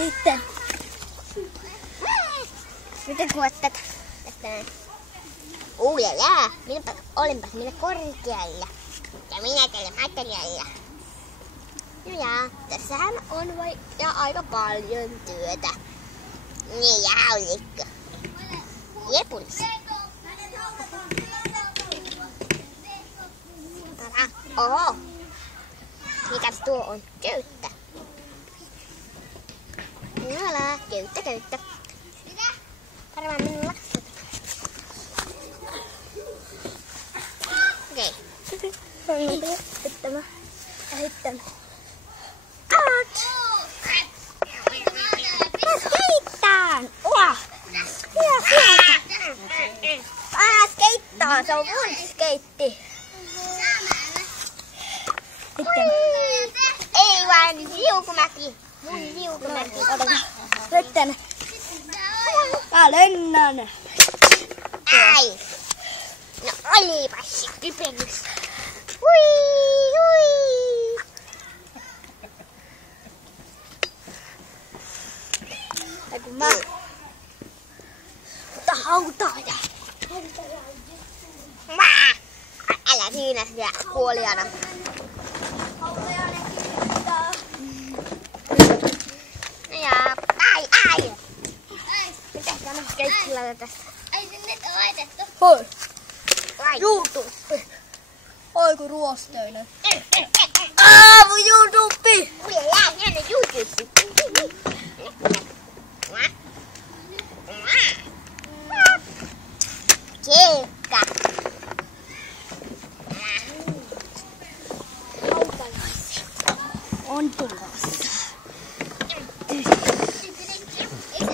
Sitten. Miten kuvattat? Tästä näin. Uujajaa, olenpas minä korkealla. Ja minä tällä matalalla. Ja tässähän on ja aika paljon työtä. Niin ja haulikko. Jepulis. Oho. Mikäs tuo on? Köyttä. Nala, köyttä. Varmaan minun lapset. Okei. Sitten. Out! Keittaan! Uah! Hyvä sieltä! Alas keittaa, se on mun skeitti. Sitten. Ei vaan liukumäki. Mun liukumäki. Sitten. Mä lennän. Ai. No olipas se kypennys. Hui. Ja kun mä... Mutta hautaaja. Älä siinä siellä kuolijana. Ja ai. Mitä tämä skeittillä tästä? Ai sinne on laitettu. Hoi. YouTube. Oi kun ruostöinen. Mun YouTube. Ujaa, jännä YouTube. Keikka. On tulossa.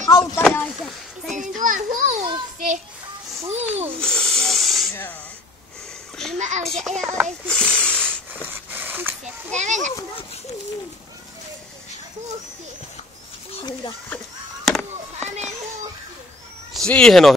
Hautajaiset. Se tuon huusi. Mä äänkin ei ole pitää mennä. Haudattu. Siihen on